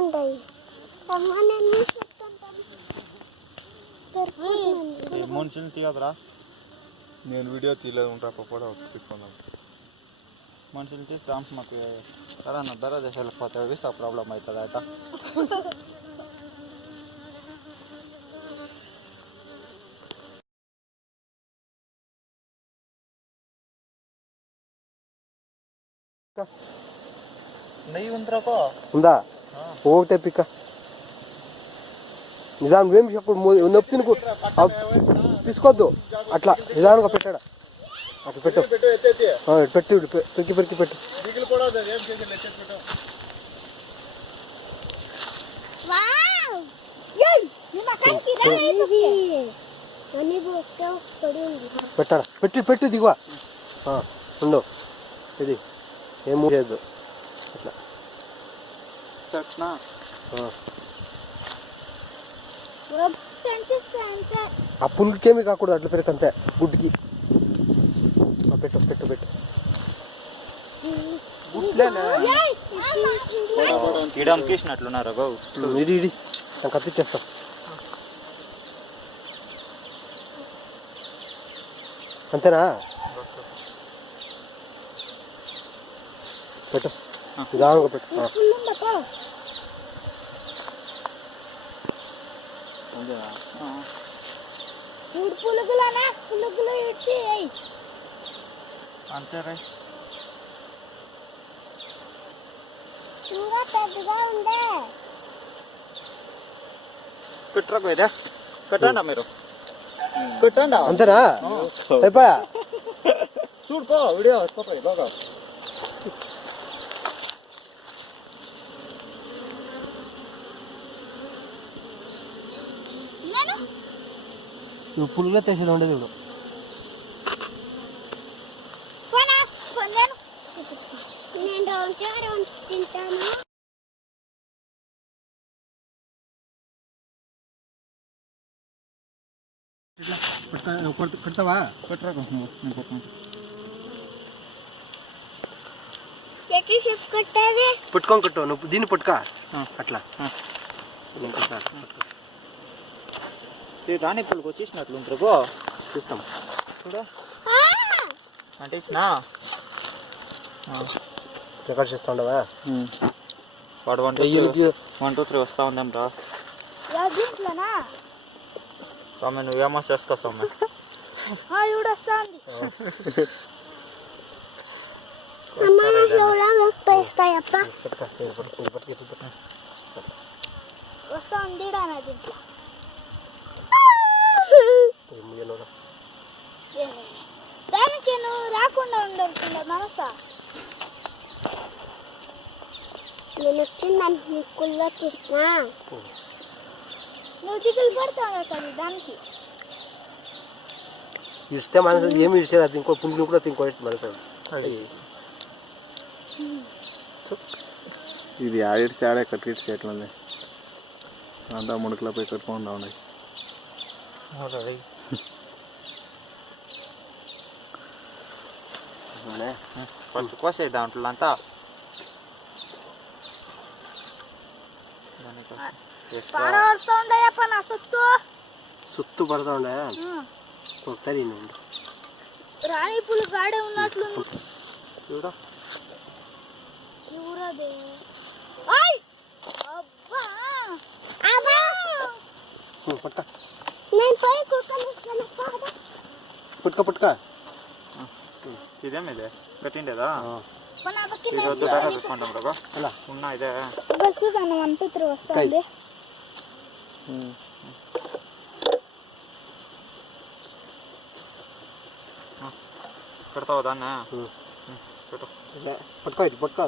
ఉంటాయి. మనుషులు తీయదురా, నేను వీడియో తీయలేదు ఉంటా కూడా తీసుకున్నాను. మనుషులు తీస్తాం మాకు ఎవరన్నా బెర దేశాలకు పోతే వీసా ప్రాబ్లం అవుతుంది అట. నెయ్యి ఉందా ఒకటే పిక్క నిదానం ఏం చెప్పు నొప్పి తినుకు తీసుకోవద్దు అట్లా నిదానంగా పెట్టాడా అట్లా పెట్టు పెట్టి పెరికి పెరికి పెట్టు. పెట్టాడా పెట్టి పెట్టి దిగువా ఉండు ఇది ఏం చేయద్దు అట్లా ఆ పులుకేమీ కాకూడదు అట్లా పెరకంతే గుడ్డుకి పెట్టు పెట్టు పెట్టు. తీసినట్లున్నారా బాబు ఇడి ఇడి నాకు కత్తిచ్చేస్తాం. అంతేనా పెట్టు నిదానంగా పెట్టు. అంతే రై పెట్టరా ఇదే పెట్టండా మీరు పెట్టండా అంతేనా అయిపోయా చూడుకో వీడియో బాగా పులుగులో తెసేది ఉండేది ఇప్పుడు. పెడతావా పెట్టరా పెట్టుకొని కట్టు నువ్వు దీన్ని పట్టుకా అట్లా రాణి పులుకు వచ్చేసినట్లు ఉంటారు బో చూస్తాం చూడ అంటే ఇచ్చినా రికార్డ్ చేస్తా ఉండవా వాడు 1 2 3 వస్తా ఉందేం రా స్వామి నువ్వేమో చేసుకో స్వామి వస్తా ఉంది దానికి నువ్వు రాకుండా ఉండకుండా మనసా నేను వచ్చిందానికి నీకు కుళ్ళు వచ్చేసినా నువ్వు దిగులు పడతావు కదా దానికి ఇస్తే మనసు ఏమి ఇచ్చారు అది ఇంకో పుంజులు కూడా ఇంకో ఇస్తే మనసు ఇది ఆడిడిచి ఆడే కట్టిడిచి ఎట్లుంది అంతా ముడుకులో పోయి కట్టుకుండా ఉన్నాయి. ఫస్ట్ కోసే దాంట్లో అంతా సుత్తు పడుతూ ఉండే ఒకసారి రాణి పులు గాడే ఉన్నట్లు చూడ పట్ట పుట్టుక పుట్టుక ఇదేమి ఇదే గట్టిండేదా ఈరోజు బాగా పెట్టుకుంటాం రా అలా ఉన్నా ఇదే బస్సు దాన్ని వంపిత్రు వస్తుంది పెడతావా దాన్ని పెట్టు పట్టుకో ఇది పట్టుకో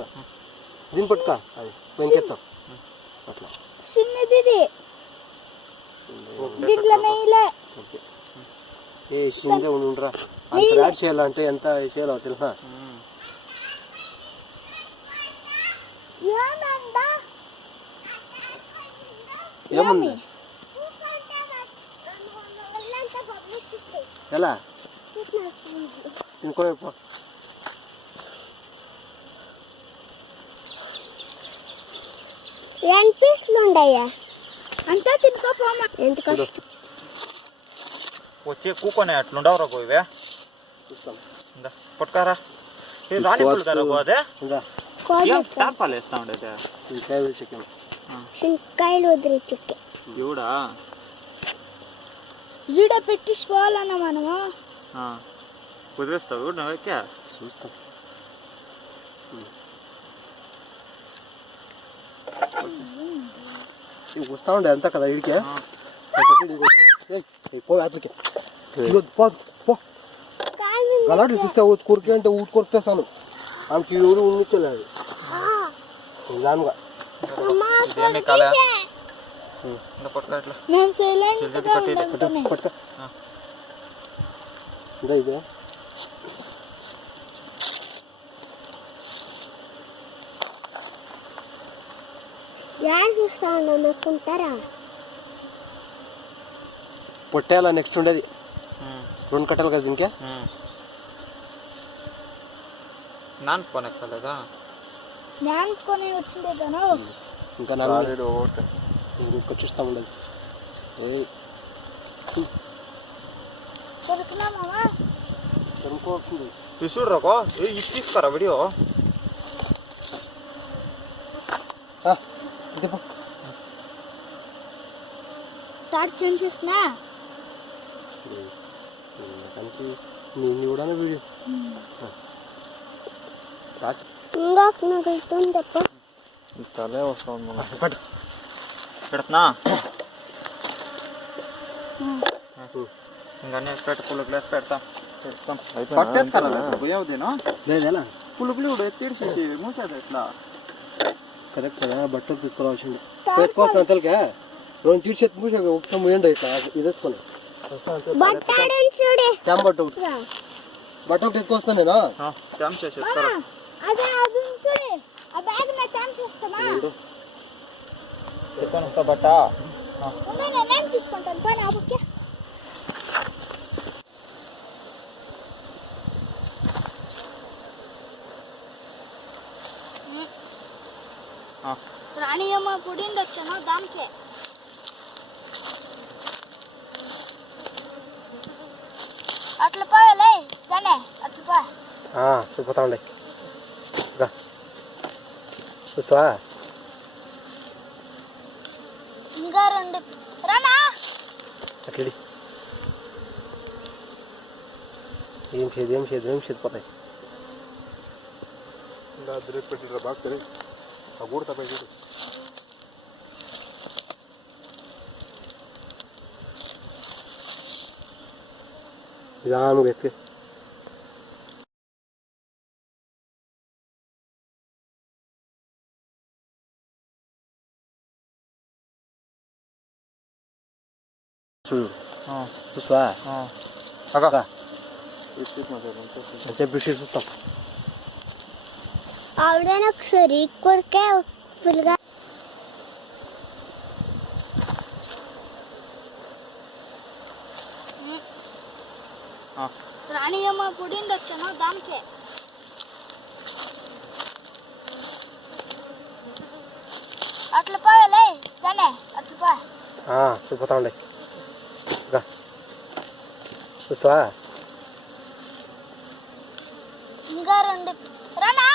దీన్ని పట్టుకో అది వెంకెత్తాం అట్లా చిన్నది దీంట్లో నెయ్యిలే ఏ సిందే ఉండరా అది యాడ్ చేయాలంటే ఎంత చేయాలో తెలుసా ఏముంది ఎలా ఇంకో ఎన్ని పీసులు ఉండయా అంతా తినుకోపోమా ఎంత కష్టం వచ్చే కూకొని అట్లుండవరా పోయివే చూస్తాం ఇందా పట్టుకారా రాని పులు కదా పోదే ఇంకా ఏం టార్పాలు వేస్తా ఉండేది ఇంకా చికెన్ చింకాయలు వదిలి చిక్కే ఇవిడా ఈడ పెట్టించుకోవాలన్నా మనము కుదిరేస్తావు నువ్వెక్కా చూస్తాం వస్తా ఉండే అంతా కదా ఇడికే పో అట్లకి పో పో గలాట్లు చూస్తే కూరకి అంటే ఊటి కొరికేస్తాను ఆమెకి ఊరు ఉండిచ్చలేదు దానిగా ఇదేమి కాలే ఇంకా పట్టుకో ఇట్లా మేము సైలెంట్ జల్దీ కట్టేది పట్టుక ఇదే ఇదే యాడ్ చూస్తా ఉన్నా అనుకుంటారా పొట్టేలా నెక్స్ట్ ఉండేది 2 కట్టలు కదా ఇంకే నానుకోనెక్కలేదా నానుకొని వచ్చిండేదాను ఇంకా నాలుగు ఇంకొక చూస్తూ ఉండదు దొరికినా మామా దొరుకుతుంది చూడరాకో ఇది తీసుకోరా వీడియో స్టార్ట్ చేసేసినా నేను కూడా వీడియో ఇంకా నాకు ఇస్తుంది తప్ప తలే వస్తుంది మన పట్టు పెడుతున్నా ఇంకా పెట్ట పులుపు లేసి పెడతాం పట్టేస్తారా పోయావుదేనా లేదేనా పులుపులు కూడా ఎత్తిడిసి మూసేది ఎట్లా కరెక్ట్ కదా బట్టలు తీసుకురావాల్సింది ఎత్తుకోస్తాను అంతలకే 2 చీడ్స్ మూసే ఒక్క ముయండి ఇట్లా ఇది ఎత్తుకోండి బట్ట ఒకటి ఎత్తుకొస్తాను నేను క్యామ్ చేసేస్తారా అదే అది చూడే ఆ బ్యాగ్ నా క్యామ్ చేస్తానా ఎత్తుకొని వస్తా బట్ట నేను తీసుకుంటాను పని ఆపుకే రాణియమ్మ పుడిండి వచ్చాను దానికే అట్లా పోయలే దానే అట్లా పో చూపుతా ఉండే చూస్తావా ఇంకా 2 రానా అట్లడి ఏం చేదు పోతాయి పెట్టిరా బాగా సరే ఆ గూడ తప్ప చూడు నిదానంగా ఎత్తి చూడు చూస్తావా అంటే బ్రిష్ చూస్తాం ఆవిడైనా ఒకసారి కొరికే ఫుల్గా రాణియమ్మ పుడిండి వచ్చాను దానికే అట్లా పోయలే దానే అట్లా పో చూపుతా ఉండే చూస్తావా ఇంకా 2 రానా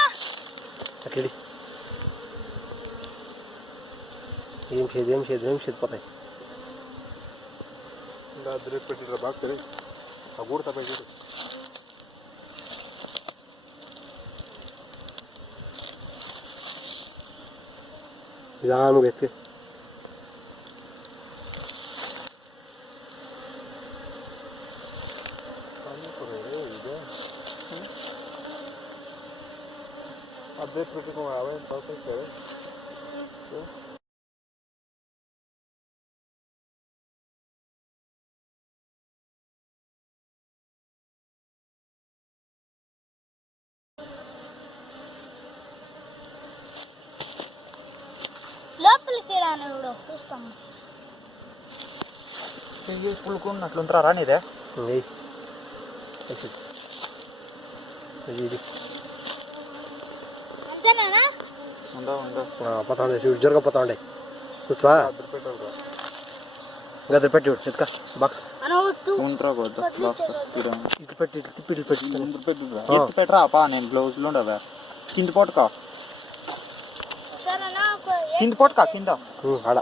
అట్లడి ఏం చేదు పోతాయి పెట్టిరా బాగా సరే ఆ గూడ తప్ప చూడు నిదానంగా ఎత్తి అదే పెట్టుకో అవే పర్ఫెక్ట్ లోపలికి రాను ఇప్పుడు చూస్తాము పులుకున్నట్లుంటారా రానిదే అంతేనా పోతా ఉండే చూడు జరగపోతా ఉండే చూసా గది పెట్టి చూడు ఎత్తుక బాక్స్ ఇటు పెట్టి ఇటు తిప్పి ఇటు పెట్టి పెట్టరా పా నేను బ్లౌజ్లో ఉండవా కింద పొట్టుకో సరేనా కింద పొట్టుకా కింద ఆడ